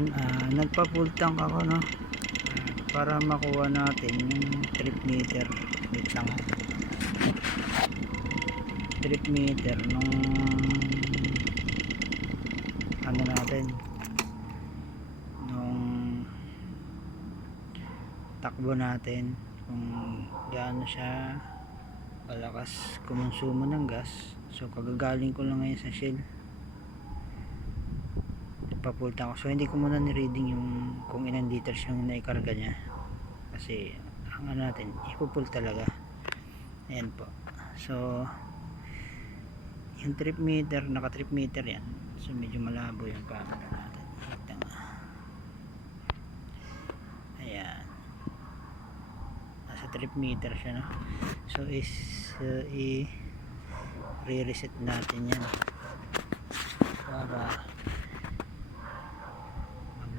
ngayon nagpa-full tank ako, no, para makuha natin yung trip meter. Wait lang, trip meter nung ano natin, nung takbo natin, kung gaano siya kalakas kumonsumo ng gas. So kagagaling ko lang ngayon sa Shell, papulta ko. So hindi ko muna ni-reading yung kung ilang liters yung naikarga niya, kasi ang ano natin, ipupul talaga. Ayan po. So yung trip meter, naka trip meter yan. So medyo malabo yung camera natin. Ayan, nasa trip meter siya, no? So i-reset natin yan para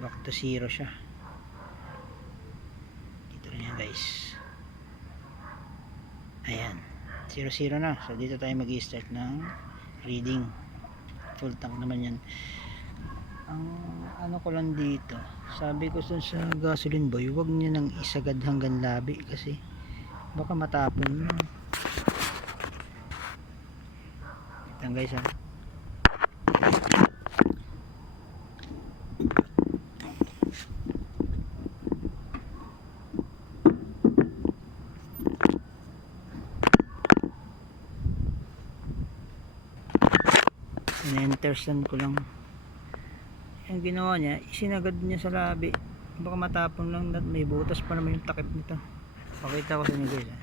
back to zero siya. Dito rin yan, guys. Ayan, 0 na. So dito tayo mag-i-start ng reading. Full tank naman yan. Ang ano ko lang dito, sabi ko sa gasoline boy, huwag niya nang isagad hanggang labi kasi baka matapon mo. Ito guys, ha. In-enterstand ko lang yung ginawa niya, isinagad niya sa labi, baka matapon lang, at may butas pa naman yung takip nito. Pakita ko sa inyo, guys, ha.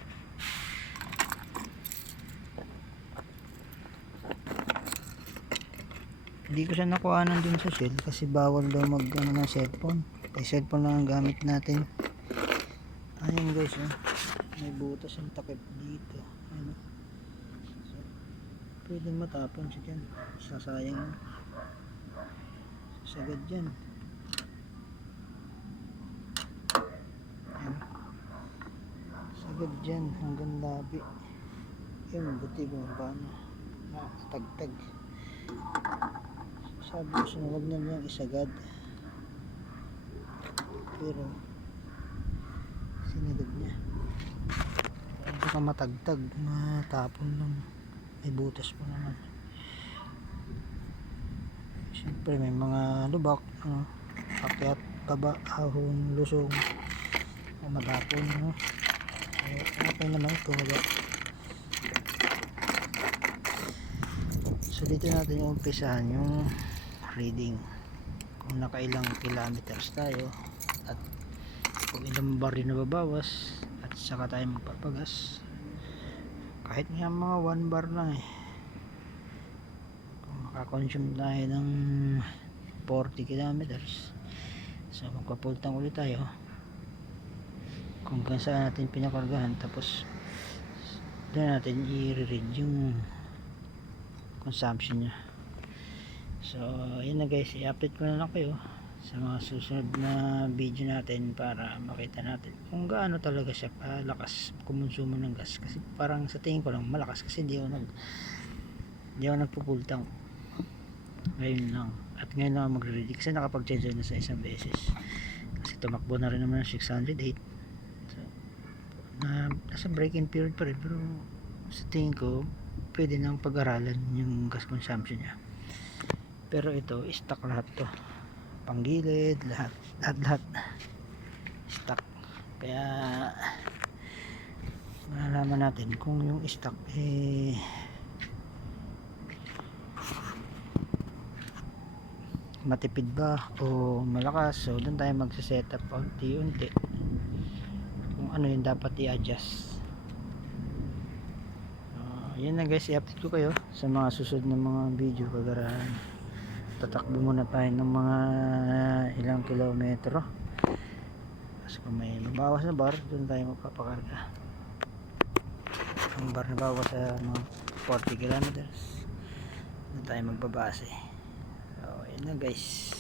Hindi ko siya nakuhanan dun sa Shell kasi bawal daw mag ano ng cellphone, kay cellphone lang ang gamit natin. Ayun guys, ha. May butas yung takip dito. Ayun, so pwedeng matapon siya dyan, sasayang, sagad dyan. Ayan, sagad dyan hanggang labi. Yun, buti bumaba na, nakatagtag. Sabi ko siya, huwag na niyang isagad, pero sinagad niya. Baka matagtag, matapon lang, may butas pa naman. Siyempre may mga lubak, akyat, baba, ahon, lusong, matapon, no? So okay naman ito, baba. So dito natin yung umpisahan yung reading, kung nakailang kilometers tayo at kung ilang bar rin nababawas, at saka tayo magpapagas. Kahit nga mga 1 bar lang, kung makakonsume tayo ng 40 kilometers, so magpapultang ulit tayo kung saan natin pinakargahan, tapos doon natin i-read yung consumption nya. So yun na guys, i-update ko na lang kayo sa mga susunod na video natin para makita natin kung gaano talaga siya kalakas kumonsumo ng gas. Kasi parang sa tingin ko lang malakas kasi hindi ako nagpupultang ngayon lang, at ngayon lang magre-ready kasi nakapag-change na sa isang beses kasi tumakbo na rin naman ng 608. So nasa break-in period pa rin, pero sa tingin ko pwede nang pag-aralan yung gas consumption nya. Pero ito, stock lahat to, panggilid, lahat stock, kaya malalaman natin kung yung stock matipid ba o malakas. So doon tayo magsa-setup unti-unti kung ano yung dapat i-adjust. Yan na guys, i-update ko kayo sa mga susunod na mga video. Kagarahan, tatakbo muna tayo ng mga ilang kilometro, kasi kung may mabawas na bar, doon tayo magpapakarga. Ang bar na bawas sa mga 40 kilometers, doon tayo magbabase. So yan na guys.